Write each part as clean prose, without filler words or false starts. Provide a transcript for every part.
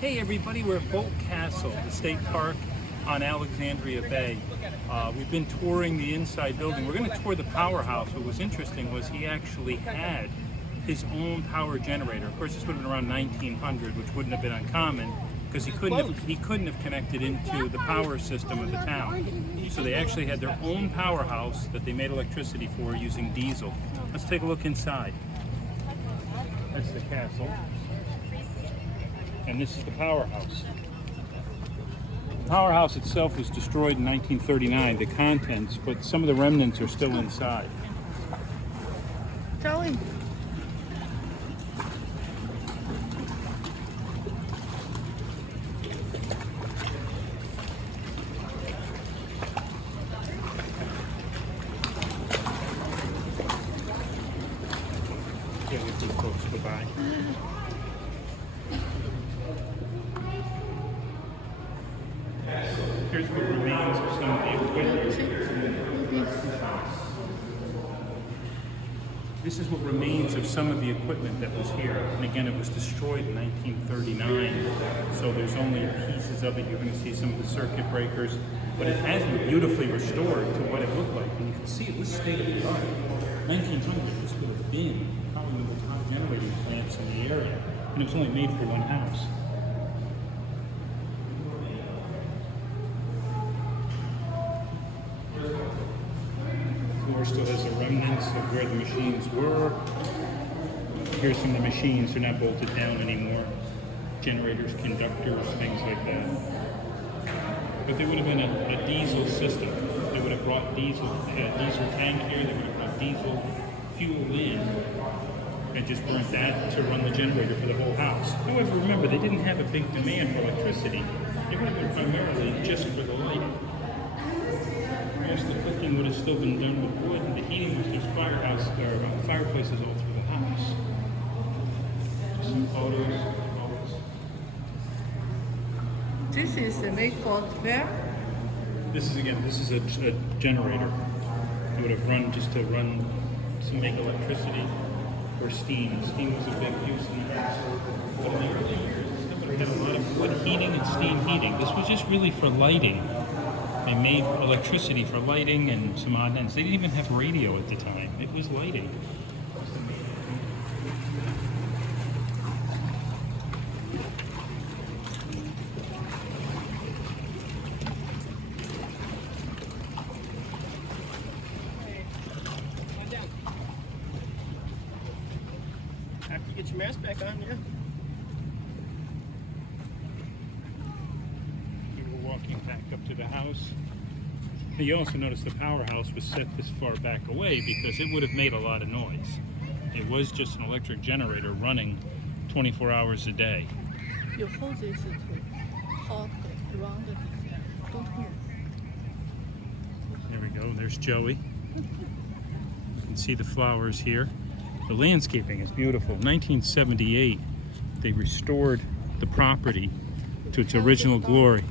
Hey everybody, we're at Bolt Castle, the state park on Alexandria Bay. We've been touring the inside building. We're going to tour the powerhouse. What was interesting was he actually had his own power generator. Of course, this would have been around 1900, which wouldn't have been uncommon because he couldn't have connected into the power system of the town. So they actually had their own powerhouse that they made electricity for using diesel. Let's take a look inside. That's the castle. And this is the powerhouse. The powerhouse itself was destroyed in 1939, the contents, but some of the remnants are still inside. Charlie. Yeah, we do folks go by. Here's what remains of some of the equipment. This is what remains of some of the equipment that was here. And again, it was destroyed in 1939. So there's only pieces of it. You're going to see some of the circuit breakers. But it has been beautifully restored to what it looked like. And you can see it was state of the art. 1900, this could have been probably one of the top generating plants in the area. And it was only made for one house. Still has the remnants of where the machines were. Here's some of the machines. They're not bolted down anymore. Generators, conductors, things like that. But there would have been a diesel system. They would have brought diesel. They had a diesel tank here. They would have brought diesel fuel in and just burnt that to run the generator for the whole house. However, remember, they didn't have a big demand for electricity. It would have been primarily just for the lighting. Most of the cooking would have still been done with wood, and the heating was just fireplaces all through the house. Some photos. This is made for where? This is a generator. It would have run just to make electricity or steam. Steam was a big use in the house. But in the early years, it would have had a lot of wood heating and steam heating. This was just really for lighting. They made electricity for lighting and some odd ends. They didn't even have radio at the time. It was lighting. After you get your mask back on, yeah. Walking back up to the house. And you also notice the powerhouse was set this far back away because it would have made a lot of noise. It was just an electric generator running 24 hours a day. You hold this to hold around the don't move. There we go. There's Joey. You can see the flowers here. The landscaping is beautiful. 1978, they restored the property to its original glory.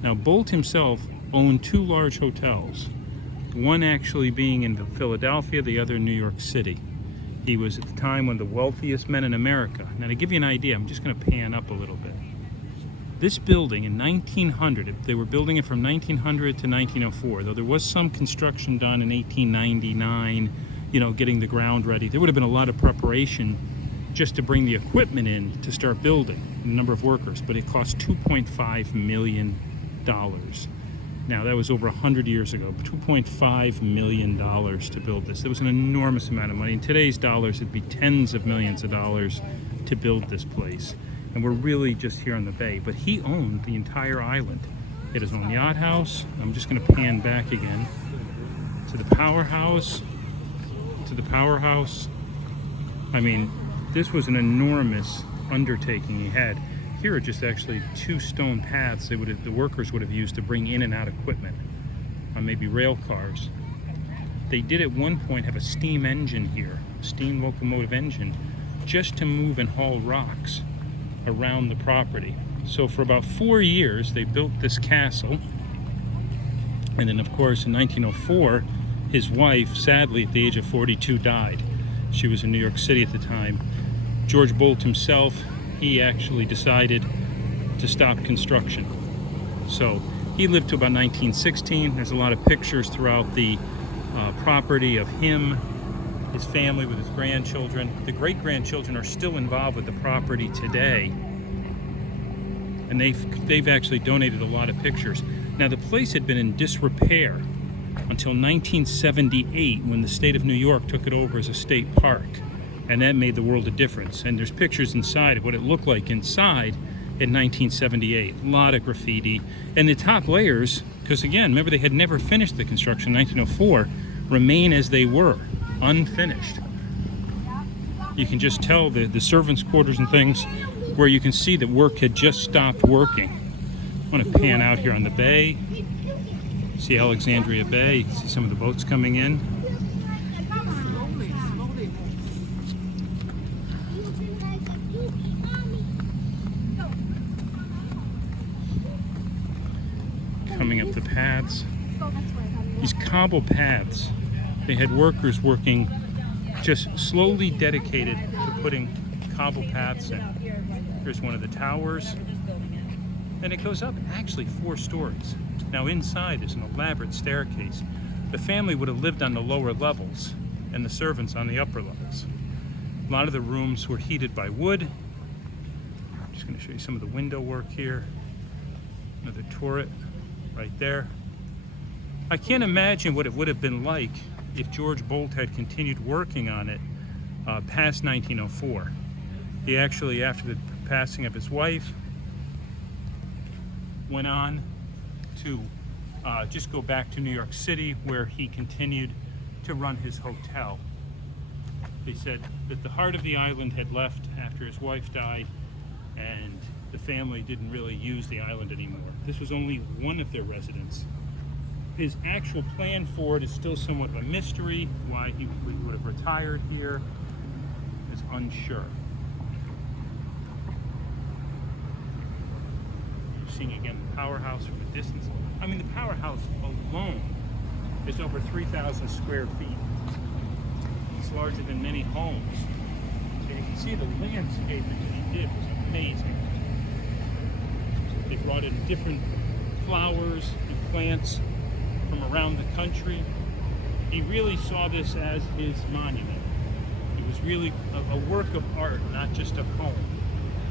Now, Bolt himself owned two large hotels, one actually being in Philadelphia, the other in New York City. He was at the time one of the wealthiest men in America. Now, to give you an idea, I'm just going to pan up a little bit. This building in 1900, they were building it from 1900 to 1904, though there was some construction done in 1899, getting the ground ready. There would have been a lot of preparation just to bring the equipment in to start building, the number of workers, but it cost $2.5 million. Now, that was over 100 years ago, $2.5 million to build this. It was an enormous amount of money. In today's dollars, it'd be tens of millions of dollars to build this place. And we're really just here on the bay, but he owned the entire island. He had his own yacht house. I'm just gonna pan back again to the powerhouse, I mean, this was an enormous undertaking he had. Here are just actually two stone paths the workers would have used to bring in and out equipment on maybe rail cars. They did at one point have a steam engine here, a steam locomotive engine, just to move and haul rocks around the property. So for about 4 years, they built this castle. And then, of course, in 1904, his wife, sadly, at the age of 42, died. She was in New York City at the time. George Bolt himself, he actually decided to stop construction. So he lived to about 1916. There's a lot of pictures throughout the property of him, his family with his grandchildren. The great-grandchildren are still involved with the property today, and they've actually donated a lot of pictures. Now, the place had been in disrepair until 1978, when the state of New York took it over as a state park, and that made the world a difference. And there's pictures inside of what it looked like inside in 1978. A lot of graffiti, and the top layers, because again, remember, they had never finished the construction in 1904, remain as they were, unfinished. You can just tell the servants' quarters and things, where you can see that work had just stopped working. I want to pan out here on the bay. See Alexandria Bay, see some of the boats coming in. Coming up the paths. These cobble paths, they had workers working just slowly dedicated to putting cobble paths in. Here's one of the towers, and it goes up actually 4 stories. Now inside is an elaborate staircase. The family would have lived on the lower levels and the servants on the upper levels. A lot of the rooms were heated by wood. I'm just going to show you some of the window work here. Another turret right there. I can't imagine what it would have been like if George Boldt had continued working on it past 1904. He actually, after the passing of his wife, went on to just go back to New York City, where he continued to run his hotel. They said that the heart of the island had left after his wife died, and the family didn't really use the island anymore. This was only one of their residents. His actual plan for it is still somewhat of a mystery. Why he would have retired here is unsure. Seeing again the powerhouse from a distance. I mean, the powerhouse alone is over 3,000 square feet. It's larger than many homes. So you can see the landscaping that he did was amazing. They brought in different flowers and plants from around the country. He really saw this as his monument. It was really a work of art, not just a home.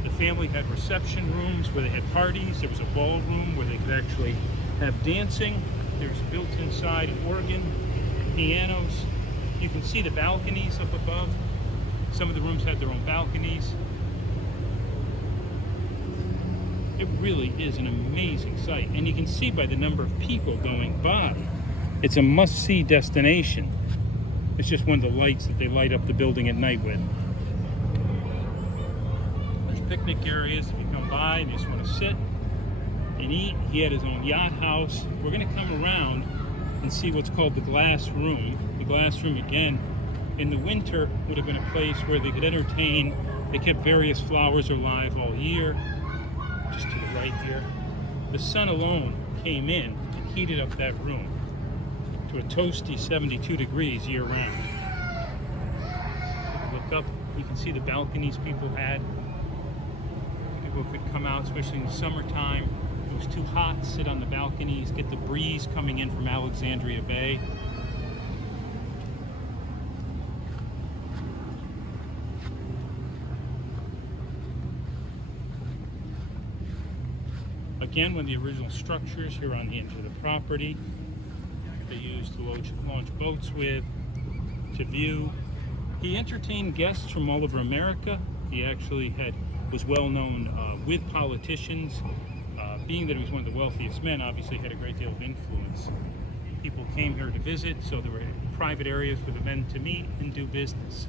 The family had reception rooms where they had parties. There was a ballroom where they could actually have dancing. There's built inside organ, pianos. You can see the balconies up above. Some of the rooms had their own balconies. It really is an amazing sight, and you can see by the number of people going by, it's a must-see destination. It's just one of the lights that they light up the building at night with. There's picnic areas if you come by and you just want to sit and eat. He had his own yacht house. We're going to come around and see what's called the glass room. The glass room, again, in the winter would have been a place where they could entertain. They kept various flowers alive all year. Just to the right here. The sun alone came in and heated up that room to a toasty 72 degrees year round. Look up, you can see the balconies people had. People could come out, especially in the summertime. If it was too hot, sit on the balconies, get the breeze coming in from Alexandria Bay. Again, one of the original structures here on the edge of the property. They used to launch boats with, to view. He entertained guests from all over America. He actually was well known with politicians. Being that he was one of the wealthiest men, obviously had a great deal of influence. People came here to visit, so there were private areas for the men to meet and do business.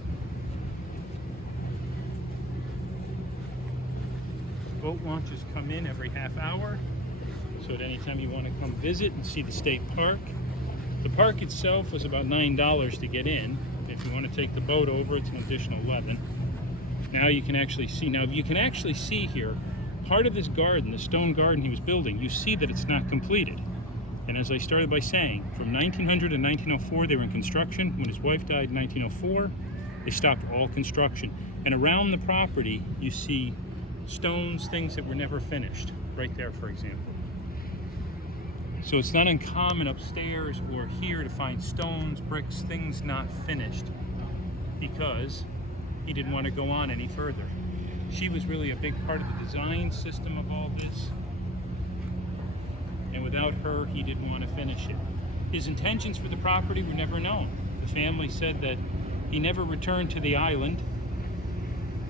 Boat launches come in every half hour, so at any time you want to come visit and see the state park. The park itself was about $9 to get in. If you want to take the boat over, it's an additional $11. Now you can actually see. Now you can actually see here part of this garden, the stone garden he was building. You see that it's not completed. And as I started by saying, from 1900 to 1904 they were in construction. When his wife died in 1904, they stopped all construction. And around the property you see stones, things that were never finished. Right there, for example. So it's not uncommon upstairs or here to find stones, bricks, things not finished because he didn't want to go on any further. She was really a big part of the design system of all this. And without her, he didn't want to finish it. His intentions for the property were never known. The family said that he never returned to the island.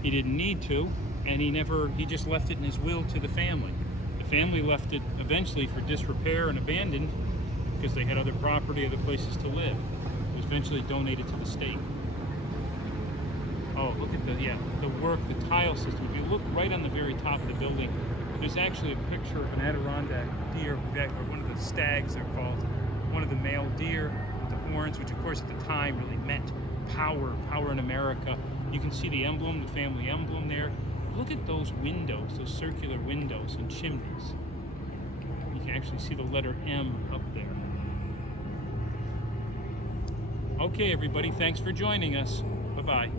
He didn't need to, and he just left it in his will to the family. The family left it eventually for disrepair and abandoned because they had other property, other places to live. It was eventually donated to the state. Oh, look at the work, the tile system. If you look right on the very top of the building, there's actually a picture of an Adirondack deer, or one of the stags they're called, one of the male deer with the horns, which of course at the time really meant power in America. You can see the emblem, the family emblem there. Look at those windows, those circular windows and chimneys. You can actually see the letter M up there. Okay, everybody, thanks for joining us. Bye-bye.